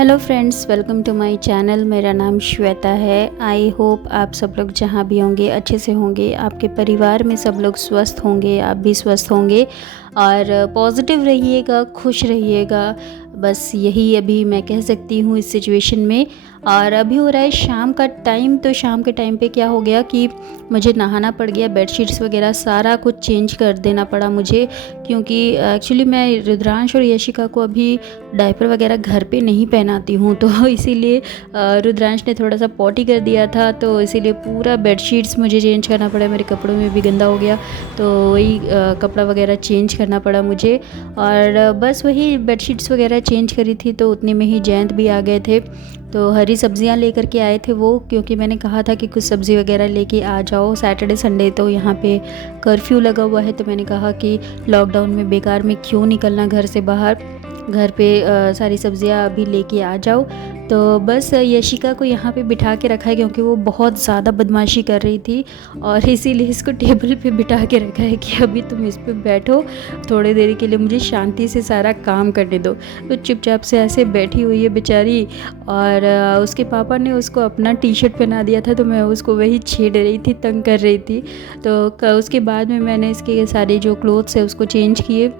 Hello friends, welcome to my channel. मेरा नाम श्वेता है। आई होप आप सब लोग जहाँ भी होंगे अच्छे से होंगे, आपके परिवार में सब लोग स्वस्थ होंगे, आप भी स्वस्थ होंगे और पॉजिटिव रहिएगा, खुश रहिएगा। बस यही अभी मैं कह सकती हूँ इस सिचुएशन में। और अभी हो रहा है शाम का टाइम, तो शाम के टाइम पे क्या हो गया कि मुझे नहाना पड़ गया, बेडशीट्स वगैरह सारा कुछ चेंज कर देना पड़ा मुझे, क्योंकि एक्चुअली मैं रुद्रांश और यशिका को अभी डायपर वगैरह घर पे नहीं पहनाती हूँ, तो इसीलिए रुद्रांश ने थोड़ा सा पॉटी कर दिया था, तो इसीलिए पूरा बेडशीट्स मुझे चेंज करना पड़ा। मेरे कपड़ों में भी गंदा हो गया, तो वही कपड़ा वगैरह चेंज करना पड़ा मुझे। और बस वही बेडशीट्स वगैरह चेंज करी थी, तो उतने में ही जयंत भी आ गए थे। तो हरी सब्जियां लेकर के आए थे वो, क्योंकि मैंने कहा था कि कुछ सब्ज़ी वगैरह लेके आ जाओ। सैटरडे संडे तो यहाँ पे कर्फ्यू लगा हुआ है, तो मैंने कहा कि लॉकडाउन में बेकार में क्यों निकलना घर से बाहर, घर पे सारी सब्जियां अभी लेके आ जाओ। तो बस यशिका को यहाँ पे बिठा के रखा है, क्योंकि वो बहुत ज़्यादा बदमाशी कर रही थी, और इसीलिए इसको टेबल पे बिठा के रखा है कि अभी तुम इस पे बैठो, थोड़ी देर के लिए मुझे शांति से सारा काम करने दो। तो चुपचाप से ऐसे बैठी हुई है बेचारी। और उसके पापा ने उसको अपना टी शर्ट पहना दिया था, तो मैं उसको वही छेड़ रही थी, तंग कर रही थी। तो उसके बाद में मैंने इसके सारे जो क्लोथ्स है उसको चेंज किए,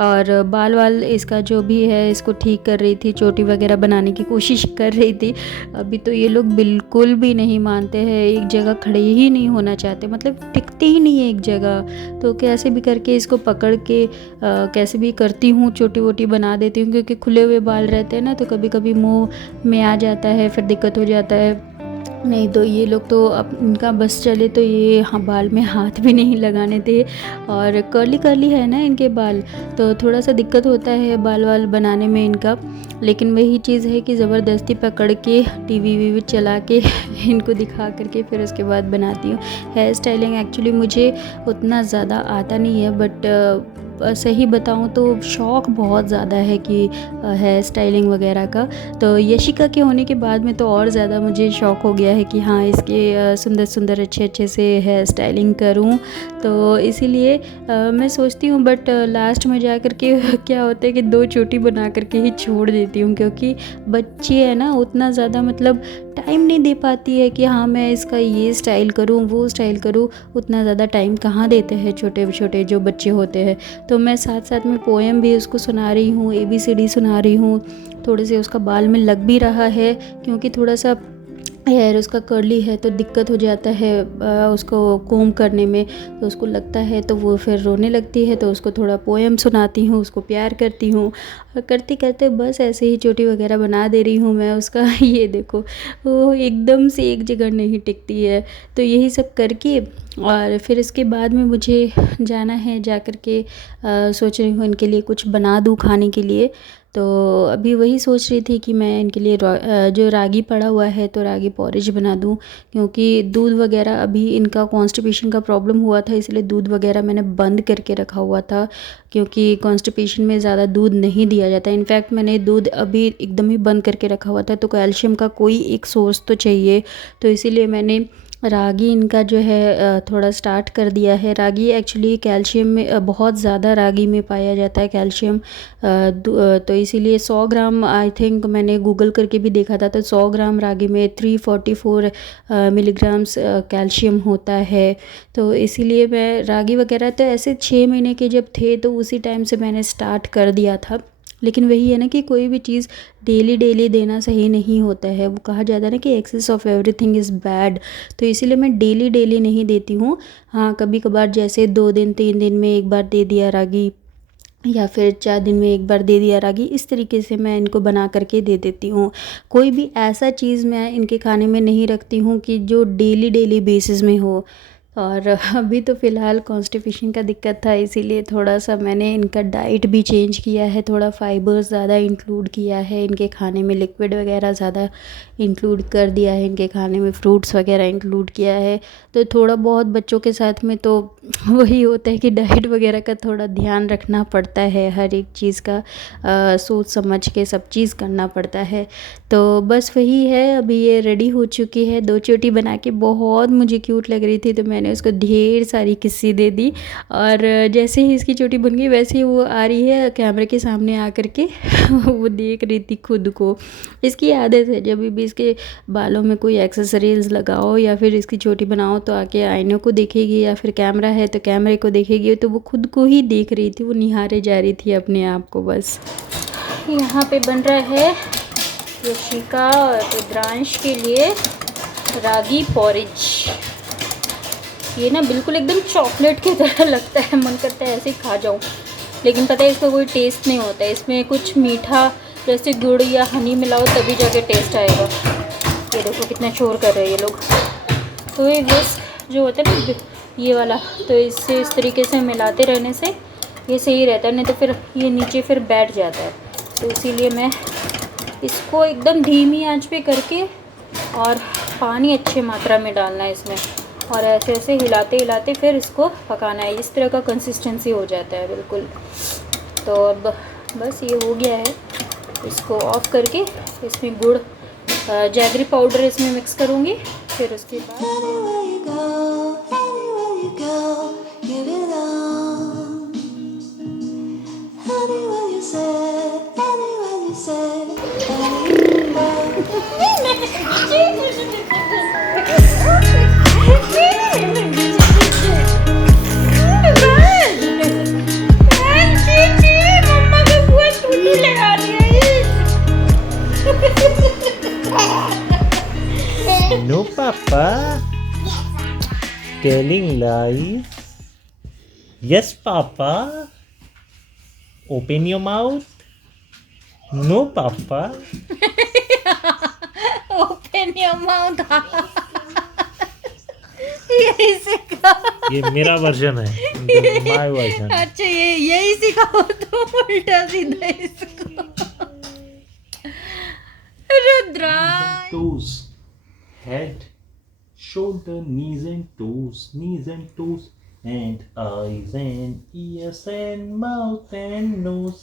और बाल वाल इसका जो भी है इसको ठीक कर रही थी, चोटी वगैरह बनाने की कोशिश कर रही थी। अभी तो ये लोग बिल्कुल भी नहीं मानते हैं, एक जगह खड़े ही नहीं होना चाहते, मतलब टिकते ही नहीं है एक जगह। तो कैसे भी करके इसको पकड़ के कैसे भी करती हूँ, चोटी वोटी बना देती हूँ, क्योंकि खुले हुए बाल रहते हैं ना, तो कभी कभी मुँह में आ जाता है, फिर दिक्कत हो जाता है। नहीं तो ये लोग तो अब इनका बस चले तो ये बाल में हाथ भी नहीं लगाने थे। और कर्ली कर्ली है ना इनके बाल, तो थोड़ा सा दिक्कत होता है बाल वाल बनाने में इनका। लेकिन वही चीज़ है कि ज़बरदस्ती पकड़ के टीवी वीवी चला के इनको दिखा करके फिर उसके बाद बनाती हूँ। हेयर स्टाइलिंग एक्चुअली मुझे उतना ज़्यादा आता नहीं है, बट सही बताऊँ तो शौक़ बहुत ज़्यादा है कि हेयर स्टाइलिंग वगैरह का। तो यशिका के होने के बाद में तो और ज़्यादा मुझे शौक़ हो गया है कि हाँ, इसके सुंदर सुंदर अच्छे अच्छे से हेयर स्टाइलिंग करूँ। तो इसीलिए मैं सोचती हूँ, बट लास्ट में जा कर के क्या होता है कि 2 चोटी बना करके ही छोड़ देती हूँ, क्योंकि बच्चे हैं ना, उतना ज़्यादा मतलब टाइम नहीं दे पाती है कि हाँ मैं इसका ये स्टाइल करूँ वो स्टाइल करूँ। उतना ज़्यादा टाइम कहाँ देते हैं छोटे छोटे जो बच्चे होते हैं। तो मैं साथ साथ में पोएम भी उसको सुना रही हूँ, ABCD सुना रही हूँ। थोड़े से उसका बाल में लग भी रहा है, क्योंकि थोड़ा सा हेयर उसका कर्ली है, तो दिक्कत हो जाता है उसको कोम करने में, तो उसको लगता है, तो वो फिर रोने लगती है। तो उसको थोड़ा पोएम सुनाती हूँ, उसको प्यार करती हूँ, और करते करते बस ऐसे ही चोटी वगैरह बना दे रही हूँ मैं उसका। ये देखो, वो एकदम से एक जगह नहीं टिकती है। तो यही सब करके और फिर इसके बाद में मुझे जाना है, जा कर के सोच रही हूँ इनके लिए कुछ बना दूँ खाने के लिए। तो अभी वही सोच रही थी कि मैं इनके लिए जो रागी पड़ा हुआ है, तो रागी पॉरेज बना दूं, क्योंकि दूध वगैरह अभी इनका कॉन्स्टिपेशन का प्रॉब्लम हुआ था, इसलिए दूध वगैरह मैंने बंद करके रखा हुआ था, क्योंकि कॉन्स्टिपेशन में ज़्यादा दूध नहीं दिया जाता। इनफैक्ट मैंने दूध अभी एकदम ही बंद करके रखा हुआ था। तो कैल्शियम का कोई एक सोर्स तो चाहिए, तो इसीलिए मैंने रागी इनका जो है थोड़ा स्टार्ट कर दिया है। रागी एक्चुअली कैल्शियम में बहुत ज़्यादा रागी में पाया जाता है कैल्शियम। तो इसीलिए 100 ग्राम, आई थिंक मैंने गूगल करके भी देखा था, तो 100 ग्राम रागी में 344 मिलीग्राम्स कैल्शियम होता है। तो इसीलिए मैं रागी वगैरह तो ऐसे 6 महीने के जब थे, तो उसी टाइम से मैंने स्टार्ट कर दिया था। लेकिन वही है ना कि कोई भी चीज़ डेली डेली देना सही नहीं होता है। वो कहा जाता है ना कि excess of everything is bad, तो इसीलिए मैं डेली डेली नहीं देती हूँ। हाँ, कभी कभार जैसे 2 दिन 3 दिन में एक बार दे दिया रागी, या फिर 4 दिन में एक बार दे दिया रागी, इस तरीके से मैं इनको बना करके दे देती हूँ। कोई भी ऐसा चीज़ मैं इनके खाने में नहीं रखती हूँ कि जो डेली डेली बेसिस में हो। और अभी तो फ़िलहाल कॉन्स्टिपेशन का दिक्कत था, इसीलिए थोड़ा सा मैंने इनका डाइट भी चेंज किया है, थोड़ा फाइबर्स ज़्यादा इंक्लूड किया है इनके खाने में, लिक्विड वगैरह ज़्यादा इंक्लूड कर दिया है इनके खाने में, फ्रूट्स वगैरह इंक्लूड किया है। तो थोड़ा बहुत बच्चों के साथ में तो वही होता है कि डाइट वगैरह का थोड़ा ध्यान रखना पड़ता है, हर एक चीज़ का सोच समझ के सब चीज़ करना पड़ता है। तो बस वही है, अभी ये रेडी हो चुकी है, 2 चोटी बना के बहुत मुझे क्यूट लग रही थी, तो मैंने मैंने उसको ढेर सारी किस्सी दे दी। और जैसे ही इसकी चोटी बन गई वैसे ही वो आ रही है कैमरे के सामने आकर के वो देख रही थी खुद को। इसकी आदत है जब भी इसके बालों में कोई एक्सेसरीज लगाओ या फिर इसकी चोटी बनाओ तो आके आईने को देखेगी, या फिर कैमरा है तो कैमरे को देखेगी। तो वो खुद को ही देख रही थी, वो निहारे जा रही थी अपने आप को बस। यहाँ पे बन रहा है यशिका और रुद्रांश के लिए रागी पॉरेज। ये ना बिल्कुल एकदम चॉकलेट की तरह लगता है, मन करता है ऐसे ही खा जाऊँ, लेकिन पता है इसका कोई टेस्ट नहीं होता है। इसमें कुछ मीठा जैसे गुड़ या हनी मिलाओ तभी जाके टेस्ट आएगा। ये देखो कितना शोर कर रहे हैं ये लोग। तो ये विस्क जो होता है ना ये वाला, तो इससे इस तरीके से मिलाते रहने से ये सही रहता है, नहीं तो फिर ये नीचे फिर बैठ जाता है। तो इसीलिए मैं इसको एकदम धीमी आंच पे करके, और पानी अच्छे मात्रा में डालना है इसमें, और ऐसे ऐसे हिलाते हिलाते फिर इसको पकाना है। इस तरह का कंसिस्टेंसी हो जाता है बिल्कुल। तो अब बस ये हो गया है, इसको ऑफ करके इसमें गुड़ जैगरी पाउडर इसमें मिक्स करूँगी। फिर उसके बाद No, Papa. Telling lies. Yes, Papa. Open your mouth. No, Papa. Open your mouth. यही सिखा। ये मेरा वर्जन है, माय वर्जन। अच्छा यही सिखाओ तो उल्टा सीधा इसको। Rudransh. Toes, head, shoulder, knees and toes, and eyes and ears and mouth and nose.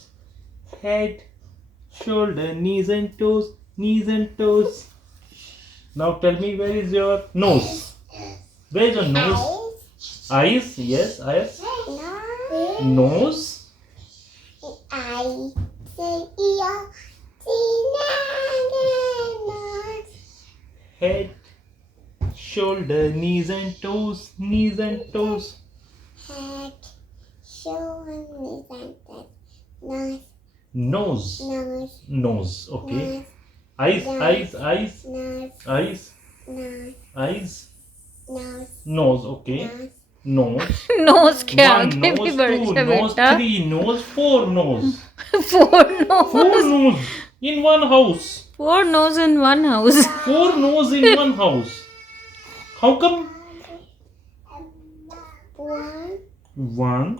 Head, shoulder, knees and toes. Now tell me, where is your nose? Where is your nose? Eyes, yes, eyes. Nose. Head, shoulder, knees and toes. Head, shoulder, knees and toes. Nose. Okay. Nose. Eyes. Nose. Eyes. Nose. Nose. Okay. Nose. Nose के One आगे भी nose, बढ़ two जा nose, बेटा। three nose, four nose. Four nose. Four nose in one house. Four nose in one house. Four nose in one house. How come? One.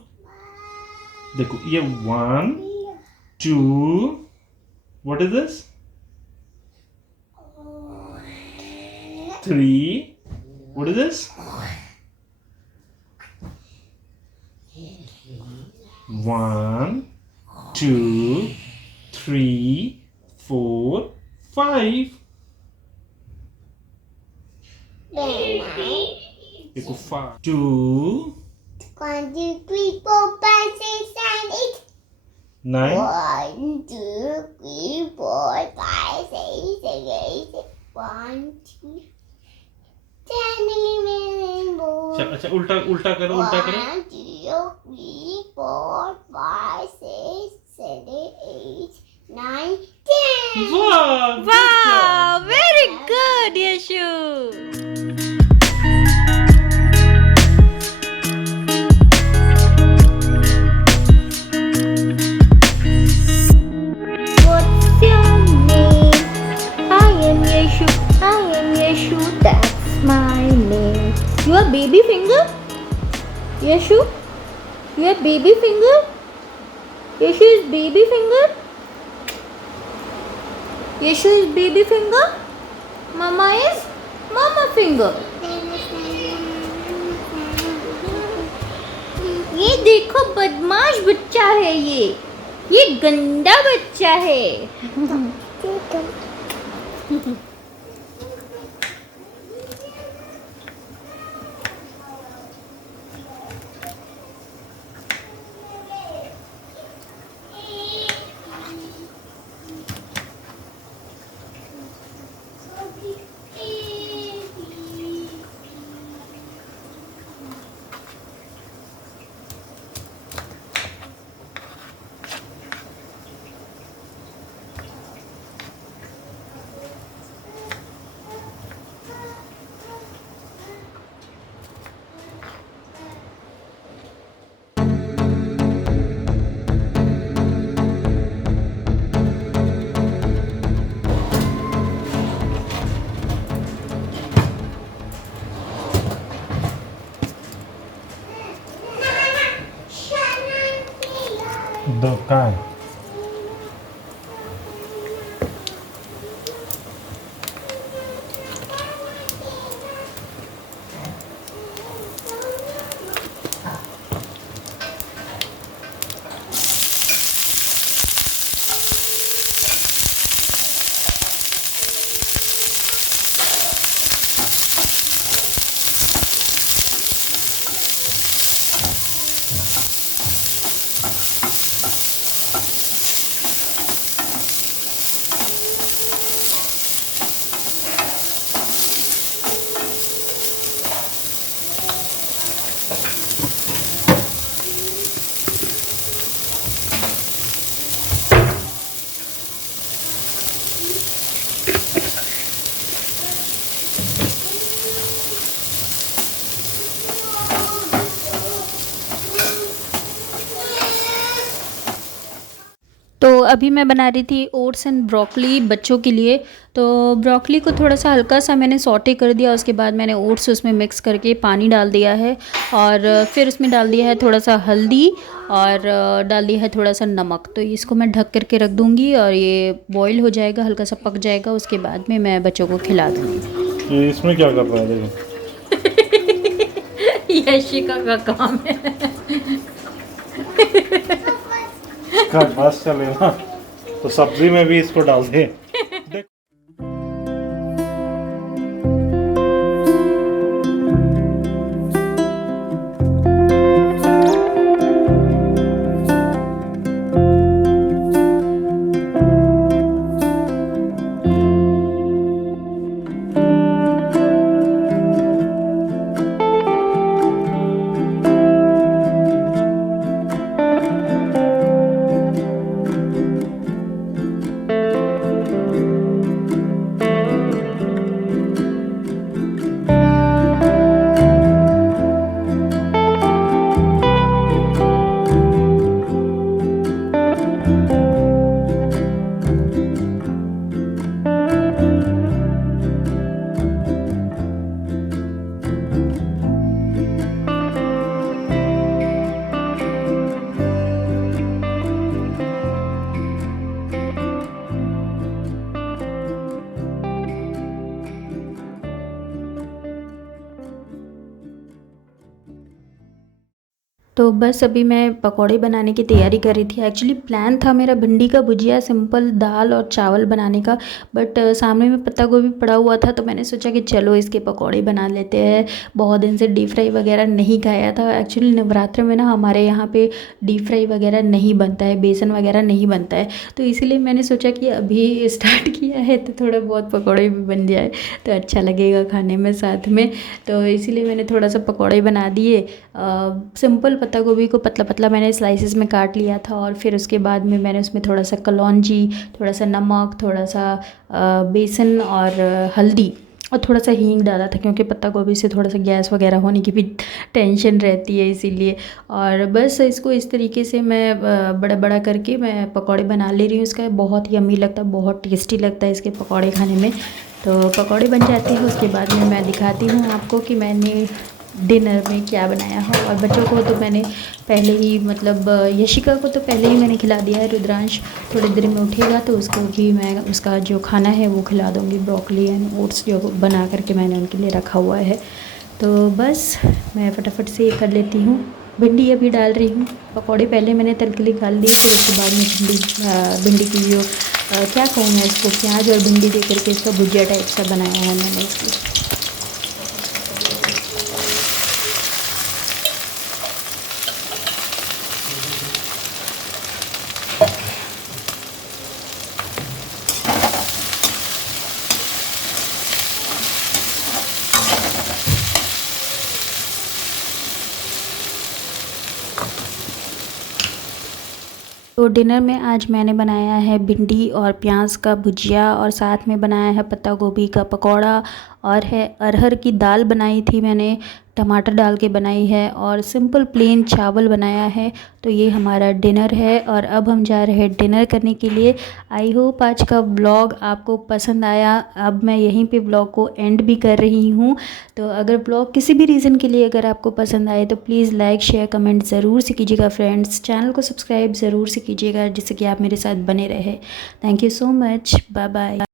देखो ये 1, 2. What is this? 3. What is this? 1, 2, 3, 4, 5. देखो 5, 2, 1, 2, 3, 4, 5, 6, 7, 8. 9. 1, 2, 3, 4, 5, 6, 7, 8. 1, 2, 10, 11, 12. अच्छा उल्टा करो 1, 2, 3, 4, 5, 6, 7, 8, 9, 10. Wow! वाह, very good Yashu. What's your name? I am Yeshu, that's my name. You are baby finger? Yashu? You are baby finger? Yashu is baby finger? Yashu is baby finger? Mama is mama finger. ये देखो बदमाश बच्चा है ये गंदा बच्चा है। दो कहाँ है? तो अभी मैं बना रही थी ओट्स एंड ब्रोकली बच्चों के लिए। तो ब्रोकली को थोड़ा सा हल्का सा मैंने सौटे कर दिया, उसके बाद मैंने ओट्स उसमें मिक्स करके पानी डाल दिया है और फिर उसमें डाल दिया है थोड़ा सा हल्दी और डाल दिया है थोड़ा सा नमक। तो इसको मैं ढक करके रख दूँगी और ये बॉईल हो जाएगा, हल्का सा पक जाएगा, उसके बाद में मैं बच्चों को खिला दूँगी। ये इसमें क्या कर रहा है देखो। यशिका का काम है। इसका बस चले ना तो सब्जी में भी इसको डाल दे। तो बस अभी मैं पकौड़े बनाने की तैयारी कर रही थी। एक्चुअली प्लान था मेरा भिंडी का भुजिया, सिंपल दाल और चावल बनाने का, बट सामने में पत्ता गोभी पड़ा हुआ था तो मैंने सोचा कि चलो इसके पकौड़े बना लेते हैं। बहुत दिन से डीप फ्राई वगैरह नहीं खाया था। एक्चुअली नवरात्र में ना हमारे यहाँ पे डीप फ्राई वगैरह नहीं बनता है, बेसन वगैरह नहीं बनता है, तो इसीलिए मैंने सोचा कि अभी स्टार्ट किया है तो थोड़ा बहुत पकौड़े भी बन जाए तो अच्छा लगेगा खाने में साथ में। तो इसीलिए मैंने थोड़ा सा पकौड़े बना दिए। सिंपल पत्ता गोभी को पतला पतला मैंने स्लाइसेस में काट लिया था और फिर उसके बाद में मैंने उसमें थोड़ा सा कलौंजी, थोड़ा सा नमक, थोड़ा सा बेसन और हल्दी और थोड़ा सा हींग डाला था, क्योंकि पत्ता गोभी से थोड़ा सा गैस वगैरह होने की भी टेंशन रहती है इसीलिए। और बस इसको इस तरीके से मैं बड़ा बड़ा करके मैं पकौड़े बना ले रही हूँ। इसका बहुत यम्मी लगता है, बहुत टेस्टी लगता है इसके पकौड़े खाने में। तो पकौड़े बन जाते हैं, उसके बाद में मैं दिखाती हूँ आपको कि मैंने डिनर में क्या बनाया हो। और बच्चों को तो मैंने पहले ही मतलब यशिका को तो पहले ही मैंने खिला दिया है। रुद्रांश थोड़ी देर में उठेगा तो उसको भी मैं उसका जो खाना है वो खिला दूँगी, ब्रोकली एंड ओट्स जो बना करके मैंने उनके लिए रखा हुआ है। तो बस मैं फटाफट से कर लेती हूँ। भिंडी अभी डाल रही हूँ, पकौड़े पहले मैंने तल के निकाल दिए, फिर उसके बाद में भिंडी की जो क्या कहूँ मैं इसको, प्याज और भिंडी दे करके इसका भुजिया टाइप सा बनाया है मैंने इसको। तो डिनर में आज मैंने बनाया है भिंडी और प्याज का भुजिया और साथ में बनाया है पत्ता गोभी का पकौड़ा और है अरहर की दाल बनाई थी मैंने, टमाटर डाल के बनाई है, और सिंपल प्लेन चावल बनाया है। तो ये हमारा डिनर है और अब हम जा रहे हैं डिनर करने के लिए। आई होप आज का व्लॉग आपको पसंद आया। अब मैं यहीं पे व्लॉग को एंड भी कर रही हूँ। तो अगर व्लॉग किसी भी रीज़न के लिए अगर आपको पसंद आए तो प्लीज़ लाइक शेयर कमेंट ज़रूर से कीजिएगा फ्रेंड्स। चैनल को सब्सक्राइब ज़रूर से कीजिएगा जिससे कि आप मेरे साथ बने रहे। Thank you so much, bye bye.